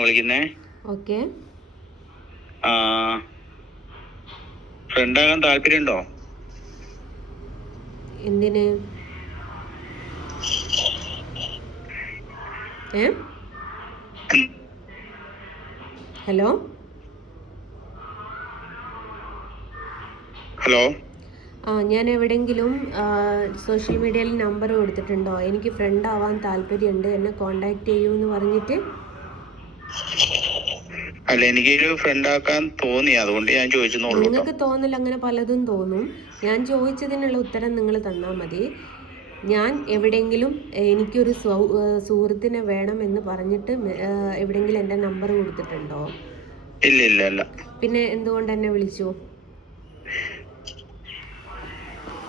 വിളിക്കുന്നേ. ഓക്കെ. ഫ്രണ്ടാകാൻ താല്പര്യമുണ്ടോ? എന്തിന്? Hello hello. ഞാൻ എവിടെയെങ്കിലും സോഷ്യൽ മീഡിയയിൽ നമ്പർ കൊടുത്തിട്ടുണ്ടോ? എനിക്ക് ഫ്രണ്ട് ആവാൻ താല്പര്യമുണ്ട്, എന്നെ കോണ്ടാക്ട് ചെയ്യൂ എന്ന് പറഞ്ഞിട്ട്. അല്ല, എനിക്കൊരു ഫ്രണ്ട് ആക്കാൻ തോന്നി, അതുകൊണ്ട് ഞാൻ ചോദിച്ചെന്നേ ഉള്ളൂ. നിങ്ങൾക്ക് തോന്നില്ല, അങ്ങനെ പലതും തോന്നും. ഞാൻ ചോദിച്ചതിനുള്ള ഉത്തരം നിങ്ങൾ തന്നാൽ മതി. ഞാൻ എവിടെയെങ്കിലും എനിക്കൊരു സുഹൃത്തിനെ വേണം എന്ന് പറഞ്ഞിട്ട് എവിടെയെങ്കിലും എൻ്റെ നമ്പർ കൊടുത്തിട്ടുണ്ടോ? ഇല്ല ഇല്ല ഇല്ല. പിന്നെ എന്തുകൊണ്ട് എന്നെ വിളിച്ചു?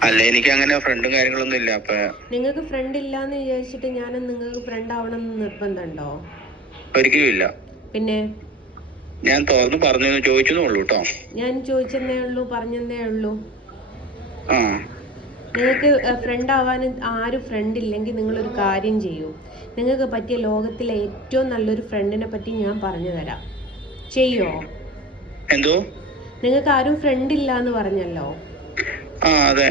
അല്ല, എനിക്ക് അങ്ങനെ ഫ്രണ്ടും കാര്യങ്ങളൊന്നും ഇല്ല. അപ്പൊ നിങ്ങൾക്ക് ഫ്രണ്ട് ഇല്ലാന്ന് വിചാരിച്ചിട്ട് ഞാനും നിങ്ങൾക്ക് ഫ്രണ്ട് ആവണം എന്ന് നിർബന്ധമുണ്ടോ? ഒരിക്കലും ഇല്ല. പിന്നെ ഞാൻ തുറന്ന് പറഞ്ഞു, ചോദിച്ചതേ ഉള്ളൂ കേട്ടോ. ഞാൻ ചോദിച്ചെന്നേ ഉള്ളൂ, പറഞ്ഞെന്നേ ഉള്ളൂ. നിങ്ങൾക്ക് ഫ്രണ്ട് ആവാൻ ആരും ഫ്രണ്ട് ഇല്ലെങ്കിൽ നിങ്ങളൊരു കാര്യം ചെയ്യൂ. നിങ്ങൾക്ക് പറ്റിയ ലോകത്തിലെ ഏറ്റവും നല്ലൊരു ഫ്രണ്ടിനെ പറ്റി ഞാൻ പറഞ്ഞു തരാം. ചെയ്യോ? എന്തോ? നിങ്ങൾക്ക് ആരും ഫ്രണ്ട് ഇല്ല എന്ന് പറഞ്ഞല്ലോ. അതെ.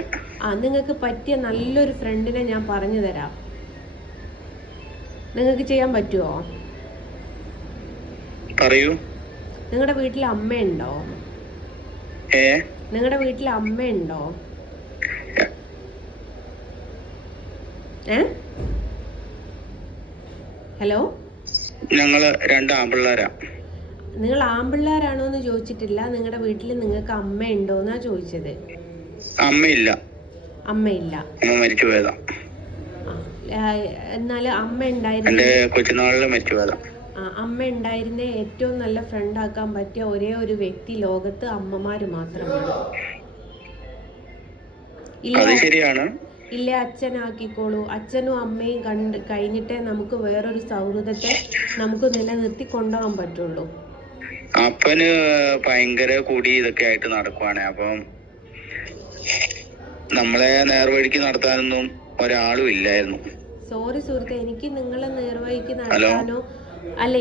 നിങ്ങൾക്ക് പറ്റിയ നല്ലൊരു ഫ്രണ്ടിനെ ഞാൻ പറഞ്ഞു തരാം. നിങ്ങൾക്ക് ചെയ്യാൻ പറ്റുമോ? പറയൂ. നിങ്ങളുടെ വീട്ടിൽ അമ്മയുണ്ടോ? നിങ്ങളുടെ വീട്ടിൽ അമ്മയുണ്ടോ? ഹലോ. ഞങ്ങള് രണ്ട് ആമ്പിള്ളേരാ. നിങ്ങൾ ആമ്പിള്ളേരാണോ എന്ന് ചോദിച്ചിട്ടില്ല. നിങ്ങളുടെ വീട്ടിൽ നിങ്ങൾക്ക് അമ്മയുണ്ടോ എന്നാ ചോദിച്ചത്. അമ്മയില്ല. അമ്മയില്ല, അമ്മ മരിച്ചു പോയതാ. എന്നാല് അമ്മ ഉണ്ടായിരുന്നു. എന്റെ കൊച്ചുനാളില് മരിച്ചു പോയതാ. അമ്മ ഉണ്ടായിരുന്ന ഏറ്റവും നല്ല ഫ്രണ്ട് ആക്കാൻ പറ്റിയ ഒരേ ഒരു വ്യക്തി ലോകത്ത് അമ്മമാര് മാത്രമാണ്. ശരിയാണ്. ഇല്ലേ, അച്ഛനാക്കിക്കോളൂ. അച്ഛനും അമ്മയും കഴിഞ്ഞിട്ടേ നമുക്ക് വേറൊരു സൗഹൃദത്തെ നമുക്ക് നിലനിർത്തി കൊണ്ടുപോകാൻ പറ്റുള്ളൂ. അപ്പന് ഭയങ്കര കൂടി ഇതൊക്കെ ആയിട്ട് നടക്കുവാണ്. അപ്പം നമ്മളെ നേർവഴിക്ക് നടത്താനൊന്നും ഒരാളും ഇല്ലായിരുന്നു. സോറി സുഹൃത്തെ, എനിക്ക് നിങ്ങളെ നേർവഴിക്ക് നടത്താനോ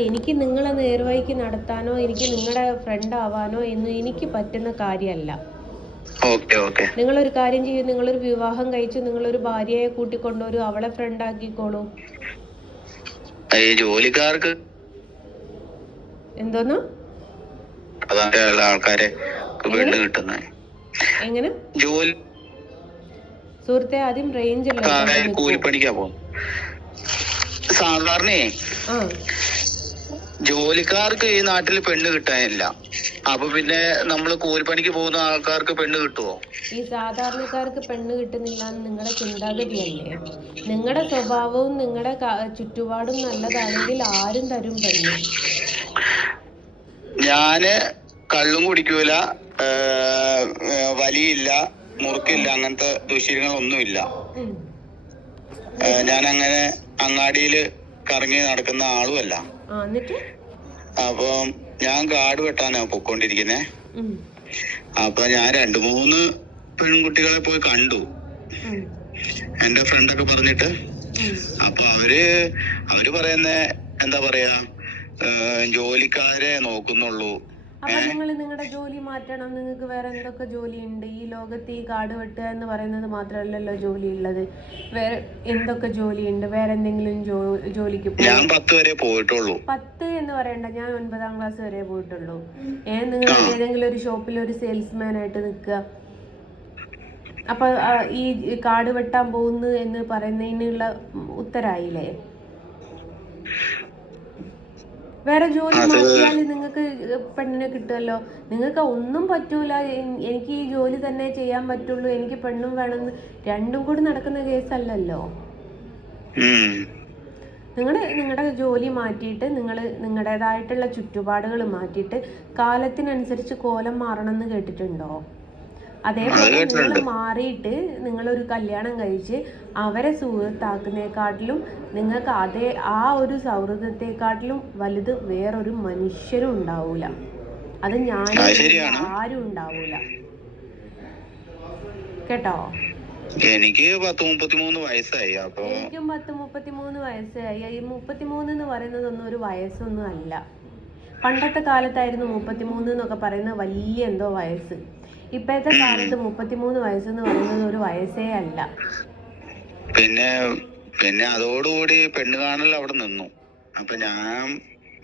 എനിക്ക് നിങ്ങളെ നേർവഴിക്ക് നടത്താനോ എനിക്ക് നിങ്ങളുടെ ഫ്രണ്ട് ആവാനോ എന്ന് എനിക്ക് പറ്റുന്ന കാര്യമല്ല. നിങ്ങളൊരു കാര്യം ചെയ്യും, നിങ്ങളൊരു വിവാഹം കഴിച്ചു, നിങ്ങളൊരു ഭാര്യയെ കൂട്ടിക്കൊണ്ടുവരൂ, അവളെ ഫ്രണ്ട് ആക്കിക്കോളൂ. ജോലിക്കാർക്ക് എന്തോന്നു ആൾക്കാരെ എങ്ങനെ? ജോലി സുഹൃത്തെ, ആദ്യം റേഞ്ച് കൂലിപ്പണിക്കാ പോകും. സാധാരണ ജോലിക്കാർക്ക് ഈ നാട്ടിൽ പെണ്ണ് കിട്ടാനില്ല. അപ്പൊ പിന്നെ നമ്മള് കൂലിപ്പണിക്ക് പോകുന്ന ആൾക്കാർക്ക് പെണ്ണ് കിട്ടുമോ? ഈ സാധാരണക്കാർക്ക് പെണ്ണ് കിട്ടുന്നില്ല എന്ന് നിങ്ങളുടെ ചിന്താഗതിയല്ലേ? നിങ്ങളുടെ സ്വഭാവവും നിങ്ങളുടെ ചുറ്റുപാടും നല്ലതാണെങ്കിൽ ആരും തരും പെണ്ണ്. ഞാന് കള്ളും കുടിക്കൂല, വലിയില്ല, മുറുക്കില്ല, അങ്ങനത്തെ ദുശീലങ്ങളൊന്നുമില്ല. ഞാൻ അങ്ങനെ അങ്ങാടിയില് കറങ്ങി നടക്കുന്ന ആളുമല്ല. അപ്പം ഞാൻ കാട് വെട്ടാനാ പൊക്കോണ്ടിരിക്കുന്നേ. അപ്പൊ ഞാൻ 2-3 പെൺകുട്ടികളെ പോയി കണ്ടു, എന്റെ ഫ്രണ്ടൊക്കെ പറഞ്ഞിട്ട്. അപ്പൊ അവര് പറയുന്ന എന്താ പറയാ, ജോലിക്കാരെ നോക്കുന്നുള്ളൂ. അപ്പൊ നിങ്ങൾ നിങ്ങളുടെ ജോലി മാറ്റണം. നിങ്ങൾക്ക് വേറെ എന്തൊക്കെ ജോലിയുണ്ട് ഈ ലോകത്ത്? ഈ കാട് വെട്ടുക എന്ന് പറയുന്നത് മാത്രമല്ലല്ലോ ജോലി ഉള്ളത്. വേറെ എന്തൊക്കെ ജോലിയുണ്ട്? വേറെ എന്തെങ്കിലും ജോലിക്ക് ഞാൻ 10 വരെ പോയിട്ടുള്ളൂ. 10 എന്ന് പറയണ്ട, ഞാൻ 9ാം ക്ലാസ് വരെ പോയിട്ടുള്ളൂ. നിങ്ങൾ ഏതെങ്കിലും ഒരു ഷോപ്പിൽ ഒരു സെയിൽസ്മാൻ ആയിട്ട് നിൽക്കുക. അപ്പൊ ഈ കാട് വെട്ടാൻ പോകുന്നു എന്ന് പറയുന്നതിനുള്ള ഉത്തരായില്ലേ? വേറെ ജോലി മാറ്റിയാൽ നിങ്ങൾക്ക് പെണ്ണിനെ കിട്ടുമല്ലോ. നിങ്ങൾക്ക് ഒന്നും പറ്റൂല, എനിക്ക് ഈ ജോലി തന്നെ ചെയ്യാൻ പറ്റുള്ളൂ, എനിക്ക് പെണ്ണും വേണമെന്ന് രണ്ടും കൂടി നടക്കുന്ന കേസല്ലല്ലോ. നിങ്ങളുടെ ജോലി മാറ്റിയിട്ട് നിങ്ങളുടേതായിട്ടുള്ള ചുറ്റുപാടുകൾ മാറ്റിയിട്ട് കാലത്തിനനുസരിച്ച് കോലം മാറണമെന്ന് കേട്ടിട്ടുണ്ടോ? അതേപോലെ നിങ്ങൾ മാറിയിട്ട് നിങ്ങളൊരു കല്യാണം കഴിച്ച് അവരെ സുഹൃത്താക്കുന്നതിനെക്കാട്ടിലും നിങ്ങൾക്ക് ഒരു സൗഹൃദത്തെക്കാട്ടിലും വലുത് വേറൊരു മനുഷ്യരും ഉണ്ടാവൂല. അത് ആരും ഉണ്ടാവൂല. കേട്ടോ? എനിക്ക് 10-33 വയസ്സായി. എനിക്കും 10-33 വയസ്സായി. ഈ 33 എന്ന് പറയുന്നതൊന്നും ഒരു വയസ്സൊന്നും അല്ല. പണ്ടത്തെ കാലത്തായിരുന്നു 33 എന്നൊക്കെ പറയുന്ന വലിയ എന്തോ വയസ്സ്. ഇപ്പോഴത്തെ കാലത്ത് 33 വയസ്സെന്ന് പറയുന്നത് ഒരു വയസ്സേ അല്ല. പിന്നെ അതോടുകൂടി പെണ്ണ് കാണൽ അവിടെ നിന്നു. അപ്പൊ ഞാൻ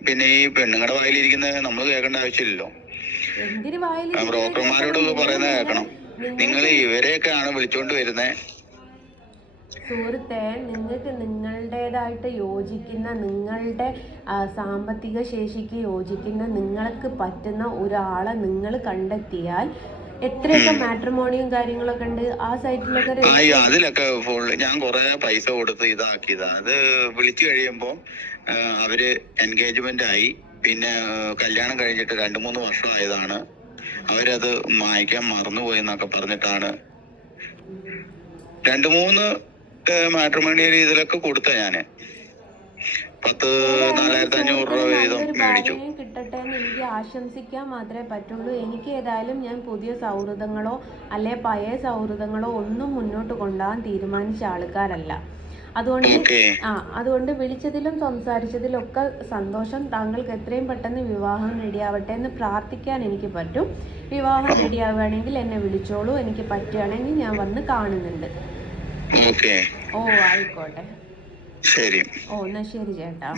പിന്നെ ഈ പെണ്ണുങ്ങളുടെ വായിലിരിക്കുന്നത് നമ്മൾ കേൾക്കേണ്ട ആവശ്യമില്ലല്ലോ. എന്തിന് വായിൽ ബ്രോക്കർമാരോട് പറയുന്നത് കേൾക്കണം. നിങ്ങൾ ഇവരെയൊക്കെയാണ് വിളിച്ചോണ്ട് വരുന്നത്. സുഹൃത്തെ, നിങ്ങൾക്ക് നിങ്ങളുടേതായിട്ട് യോജിക്കുന്ന, നിങ്ങളുടെ സാമ്പത്തിക ശേഷിക്ക് യോജിക്കുന്ന, നിങ്ങൾക്ക് പറ്റുന്ന ഒരാളെ നിങ്ങൾ കണ്ടെത്തിയാൽ എത്രയൊക്കെ മാട്രിമോണിയും കാര്യങ്ങളൊക്കെ ഉണ്ട് ആ സൈറ്റിലൊക്കെ. അതിലൊക്കെ ഞാൻ കുറെ പൈസ കൊടുത്ത് ഇതാക്കിയതാ. അത് വിളിച്ചു കഴിയുമ്പോ അവര് എൻഗേജ്മെന്റ് ആയി. പിന്നെ കല്യാണം കഴിഞ്ഞിട്ട് 2-3 വർഷം ആയതാണ്. അവരത് മായ്ക്കാൻ മറന്നുപോയി എന്നൊക്കെ പറഞ്ഞിട്ടാണ് 2-3 മാട്രിമോണിയൽ ഇതിലൊക്കെ കൊടുത്ത ഞാന് 4,500 രൂപ വീതം മേടിച്ചു. കിട്ടട്ടെ എന്ന് എനിക്ക് ആശംസിക്കാൻ മാത്രമേ പറ്റുള്ളൂ. എനിക്ക് ഏതായാലും ഞാൻ പുതിയ സൗഹൃദങ്ങളോ അല്ലെ പഴയ സൗഹൃദങ്ങളോ ഒന്നും മുന്നോട്ട് കൊണ്ടുപോകാൻ തീരുമാനിച്ച ആൾക്കാരല്ല. അതുകൊണ്ട് വിളിച്ചതിലും സംസാരിച്ചതിലും ഒക്കെ സന്തോഷം. താങ്കൾക്ക് എത്രയും പെട്ടെന്ന് വിവാഹം റെഡിയാവട്ടെ എന്ന് പ്രാർത്ഥിക്കാൻ എനിക്ക് പറ്റും. വിവാഹം റെഡിയാവുകയാണെങ്കിൽ എന്നെ വിളിച്ചോളൂ. എനിക്ക് പറ്റുകയാണെങ്കിൽ ഞാൻ വന്ന് കാണുന്നുണ്ട്. ഓ ആയിക്കോട്ടെ. ശരി. എന്നാ ശരി ചേട്ടാ.